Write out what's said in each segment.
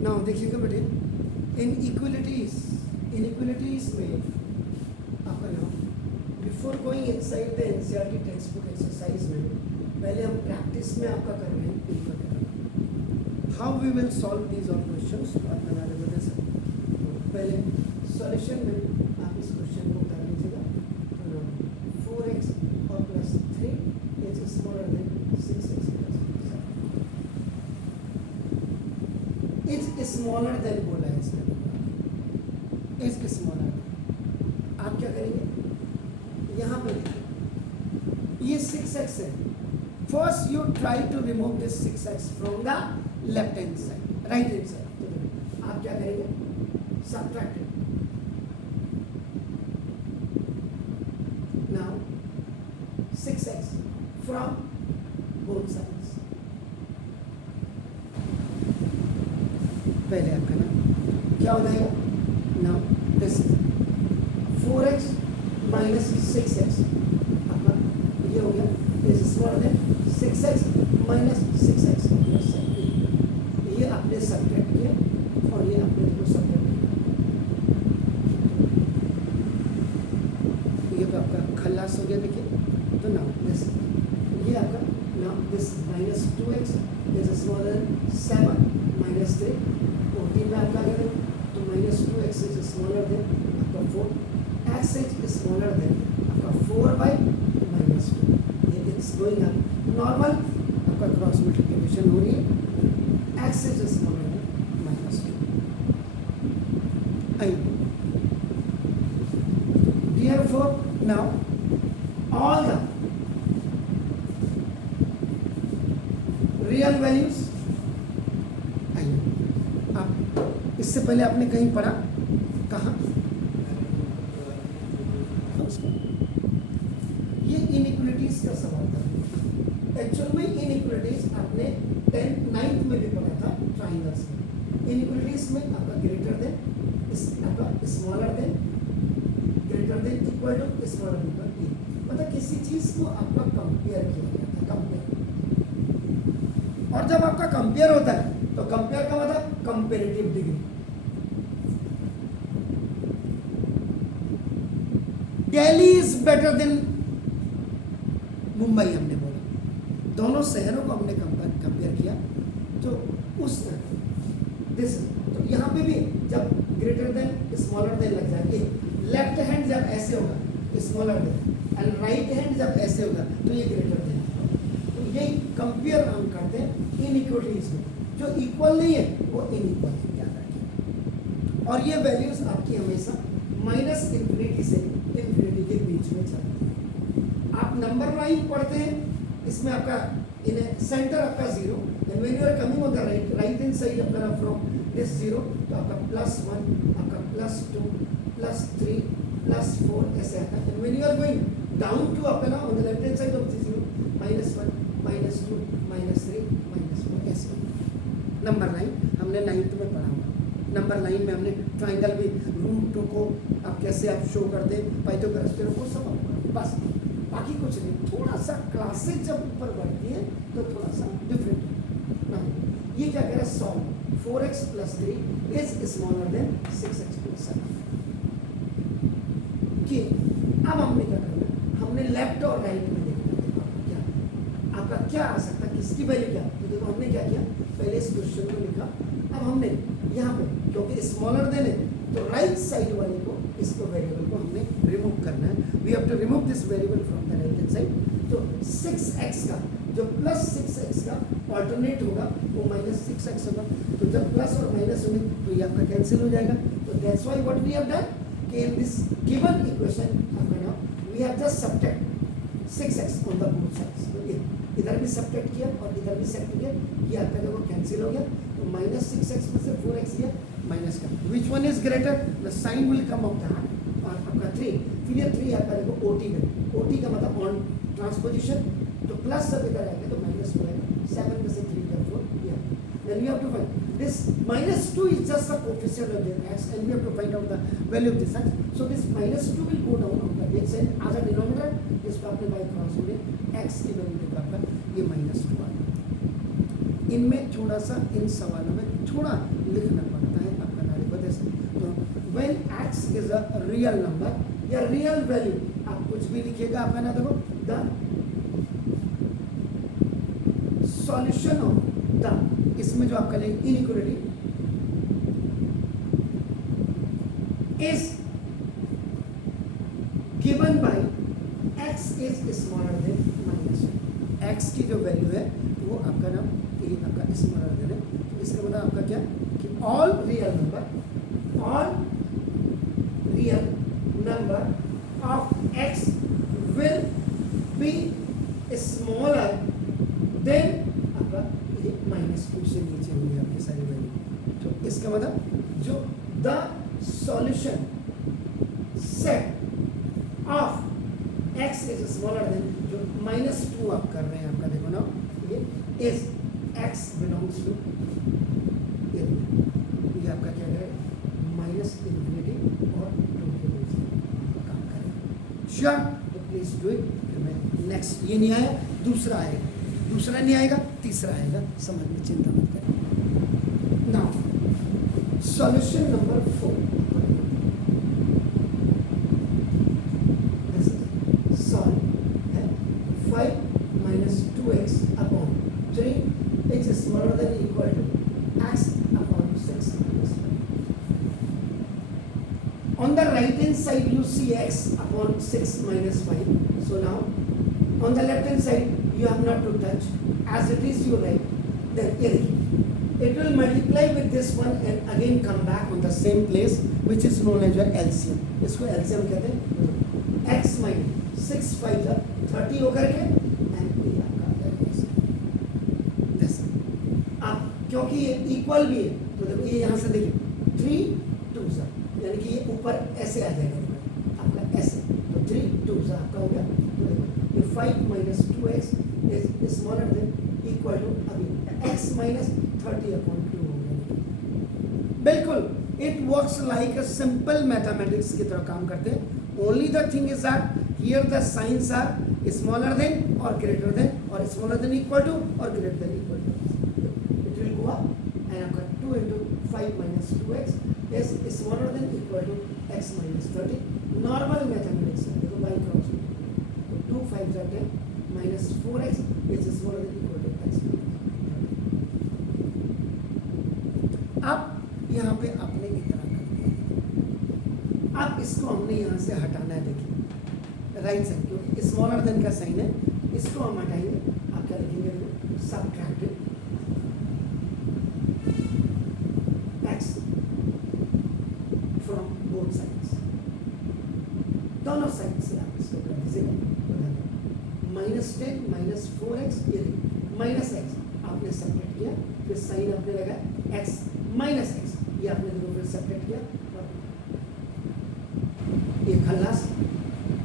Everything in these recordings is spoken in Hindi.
नाउ देखिएगा बेटे, इनइक्वलिटीज में आपका नाम before going inside the NCERT text book exercise में पहले हम प्रैक्टिस में आपका कर रहे हैं how we will solve these all questions. आप बना रहे बता सकते, पहले सॉल्यूशन में आप इस क्वेश्चन को उतार लीजिएगा। 4x और plus 3 is smaller then 6x plus 7 is smaller then बोला है इसने, इज स्मॉलर। आप क्या करेंगे, यहाँ पे ये 6x है, first you try to remove this 6x from the left hand side, right hand side. आप क्या करेंगे, subtract now 6x from both sides. पहले आपका ना क्या हो जाएगा, now this 4x minus 6x आपका ये हो गया, is smaller then 6x minus 6x। ये आपने सब्ट्रैक्ट किया और ये आपने इसको सब्ट्रैक्ट किया, ये तो आपका खल्लास हो गया। देखिए तो नाउ दिस, ये आपका now this minus 2x is smaller then 7 minus 3, 14 में आपका आ गया, तो minus 2x is smaller then आपका 4, x इज स्मॉलर देन आपका 4 बाई माइनस 2। ये इट्स गोइंग अप, नॉर्मल आपका क्रॉस मल्टीप्लिकेशन हो रही है, x is smaller then minus 2। Therefore now all the real values, आप इससे पहले आपने कहीं पढ़ा, कहाँ, ये इनइक्वलिटीज का सवाल था। एक्चुअल में इनइक्वलिटीज आपने 9th में भी पढ़ा था ट्राइंगल्स में। इनइक्वलिटीज में आपका ग्रेटर देन, आपका smaller than, greater than, equal to, smaller equal to, मतलब किसी चीज को आपका कंपेयर किया जाता है, कंपेयर। और जब आपका कंपेयर होता है तो कंपेयर का मतलब comparative degree. Delhi is better than Mumbai हमने बोला, दोनों शहरों को हमने कंपेयर किया, तो उस दिस, तो यहाँ पे भी जब ग्रेटर देन स्मॉलर देन लग जाएगी, लेफ्ट हैंड जब ऐसे होगा smaller than and right hand जब ऐसे होगा तो ये ग्रेटर देन। तो यही कंपेयर हम करते हैं इनइक्वलिटीज में, जो इक्वल नहीं है वो इनइक्वल है, याद रखिए। और ये वैल्यूज आपकी हमेशा माइनस इंफिनिटी से इंफिनिटी के बीच में चलती है। आप नंबर लाइन पढ़ते हैं, इसमें आपका इन सेंटर आपका 0, and when you are coming on the right hand side of the from this 0, तो आपका +1, आपका +2, +3, +4 ऐसे आता है। And when you are going down to आपका ना on the left hand side of this 0, -1, -2, -3, -4 ऐसे। नंबर लाइन हमने 9th में पढ़ा हुआ। नंबर लाइन में हमने ट्राइंगल भी √2 को आप कैसे आप शो कर दें, पाइथागोरस थ्योरम को सब आप पढ़ा, बस बाकी कुछ नहीं। थोड़ा सा क्लासेज जब ऊपर बढ़ती है तो थोड़ा सा डिफरेंट ना। ये क्या कह रहा है, solve 4x + 3 is smaller then 6x + 7। कि अब हमने क्या करना, हमने लेफ्ट और राइट में देखना क्या आपका क्या आ सकता है, किसकी वैल्यू क्या। तो देखो हमने क्या किया, पहले इस क्वेश्चन को लिखा, अब हमने यहाँ पे क्योंकि स्मॉलर देन है तो राइट साइड वाले को, इसको वेरिएबल को हमने रिमूव करना है। We have to remove this variable from the right hand side. तो 6x का जो +6x का ऑल्टरनेट होगा वो -6x होगा। तो जब प्लस और माइनस होंगे तो ये आपका कैंसिल हो जाएगा। तो that's why what we have done कि इन दिस गिवन इक्वेशन आपका now we have just subtract 6x on the both sides. तो ये इधर भी सब्ट्रैक्ट किया और इधर भी सब्ट्रैक्ट किया, ये आपका देखो कैंसिल हो गया। तो -6x में से 4x गया माइनस का, which one is greater, the sign will come off that. और आपका 3, फिर ये 3 आपका देखो OT में, OT का मतलब ऑन ट्रांसपोजिशन, तो प्लस सब इधर आएगा तो माइनस हो जाएगा। 7 में से 3 का 4 दिया। Then you have to find this -2 is just the coefficient of the x, and we have to find out the value of this x. So this -2 will go down on the x side as a denominator, जिसको आपने by cross में x की वैल्यू देखा आपका ये -2 आ गया। इनमें थोड़ा सा इन सवालों में थोड़ा लिखना पड़ता है आपका नारी वजह से। तो when x is a real number या रियल वैल्यू, आप कुछ भी लिखिएगा आपका ना, देखो द सॉल्यूशन ऑफ द, इसमें जो आपका inequality is given by x is smaller than minus 1। x की जो वैल्यू है वो आपका नाम ये आपका स्मॉलर देन है। तो इसका मतलब आपका क्या कि all real number of x will be smaller than आपका ये -2 से नीचे होगी आपकी सारी वैल्यू। तो इसका मतलब जो the solution set of x is smaller than, जो -2 आप कर रहे हैं आपका देखो ना, ये is x belongs to ये आपका क्या है -infinity और 2 के बीच आपका काम करेगा। श्योर, तो प्लीज डू इट। फिर मैं नेक्स्ट, ये नहीं आया दूसरा आएगा, दूसरा नहीं आएगा तीसरा आएगा, समझ में चिंता मत करें। Now solution number 4, this is solve 5 minus 2x upon 3 which is smaller than or equal to x upon 6 minus 5. On the right hand side you see x upon 6 minus 5. So now on the left hand side you have not to touch, as it is you write, then here it will multiply with this one and again come back on the same place which is known as your LCM। इसको LCM कहते हैं। x minus 6 5 30 होकर के and ये आपका this। अब क्योंकि ये इक्वल भी है तो देखो ये यहाँ से देखिए 3 2 यानी कि ये ऊपर ऐसे आ जाएगा आपका ऐसे, तो 3 2 आपका हो गया। तो देखो ये 5 minus 2x is smaller than equal to अभी x minus 30 upon 2 हो गया। बिल्कुल it works like a simple mathematics की तरह काम करते हैं। Only the thing is that here the signs are smaller than और ग्रेटर देन और स्मॉलर देन इक्वल टू और greater than equal to. It will go up and आपका 2 into 5 minus 2x is smaller than equal to x minus 30। Normal mathematics है, देखो बाई क्रॉस, तो 2 5 10 minus 4x is smaller than equal to x। अब यहाँ पे आपने इतना कर दिया, अब इसको हमने यहाँ से हटाना है। देखिए राइट साइड, क्योंकि स्मॉलर देन का साइन है, इसको हम हटाएंगे। आप क्या लिखेंगे, subtract x from both sides, दोनों साइड से आप इसको कर दीजिएगा। -10 minus 4x ये माइनस एक्स आपने सबट्रैक्ट किया, फिर साइन आपने लगाया x माइनस एक्स, ये आपने देखो फिर सबट्रैक्ट किया और ये खल्लास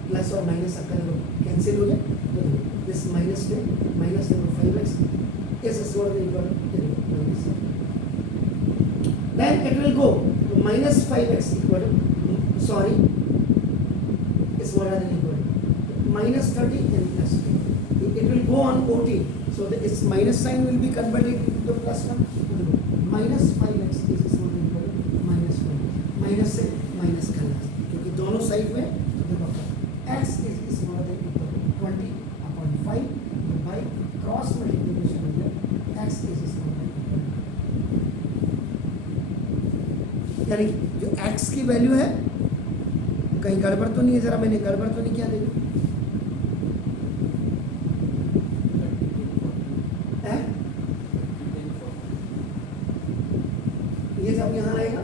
प्लस और माइनस आपका देखो कैंसिल हो गया। तो this -10 minus 5x is smaller than equal to minus, then it will go to -5x equal to sorry smaller than equal to -30 and +10. It will go on OT, so its minus sign will be converted to plus one। -5x is smaller than equal to -1, minus से माइनस खल्लास, क्योंकि दोनों साइड में तो देखो x is smaller than equal to 20/5 by cross multiplication हो गया x is smaller than equal to, यानी जो x की वैल्यू है कहीं गड़बड़ तो नहीं है, जरा मैंने गड़बड़ तो नहीं किया, देखो ये जब यहाँ आएगा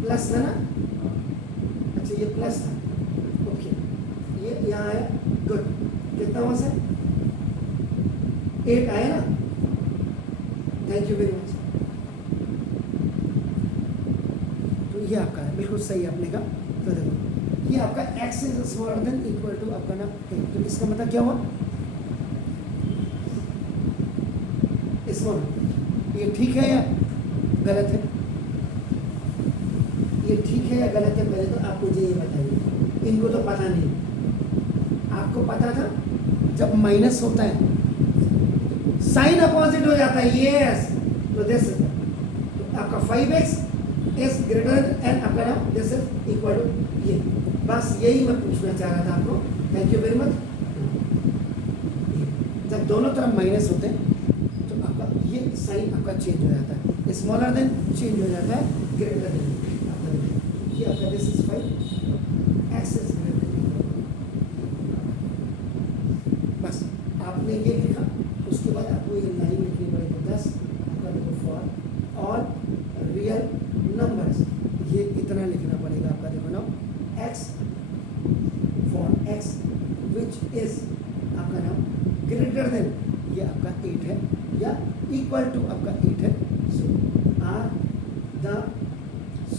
प्लस था ना, अच्छा ये प्लस था, ओके ये यहाँ आया, गुड, कितना वहाँ से 8 आया ना, थैंक यू वेरी मच। तो ये आपका है, बिल्कुल सही आपने कहा। तो देखो ये आपका x is smaller than equal to आपका ना 8, तो इसका मतलब क्या हुआ, स्मॉलर। ये ठीक है या गलत है, ये ठीक है या गलत है, पहले तो आप मुझे ये बताइए। इनको तो पता नहीं, आपको पता था जब माइनस होता है साइन अपोजिट हो जाता है, यस। तो दिस तो आपका 5x इज ग्रेटर एंड आपका नाम दिस इज इक्वल टू ये। बस यही मैं पूछना चाह रहा था आपको। Thank you very much. जब दोनों तरफ माइनस होते हैं तो आपका ये साइन आपका चेंज हो जाता है, स्मॉलर देन चेंज हो जाता है ग्रेटर देन। ये आपका this is 5 x is greater than. बस आपने ये लिखा, उसके बाद आपको ये लाइन लिखनी पड़ेगी 10 आपका देखो फॉर ऑल रियल नंबर्स, ये इतना लिखना पड़ेगा आपका देखो ना, x for x which is आपका नाम ग्रेटर देन, ये आपका 8 है या इक्वल टू आपका 8 है। सो आर द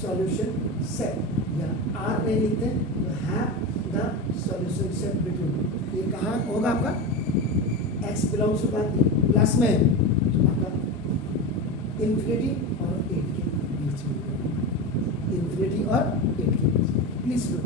सॉल्यूशन सेट, या आर नहीं लिखते तो have the solution set between, ये कहाँ होगा आपका x बिलोंग्स टू प्लस में तो आपका इन्फिनिटी और 8 के बीच में, इन्फिनिटी और 8 के बीच। प्लीज लो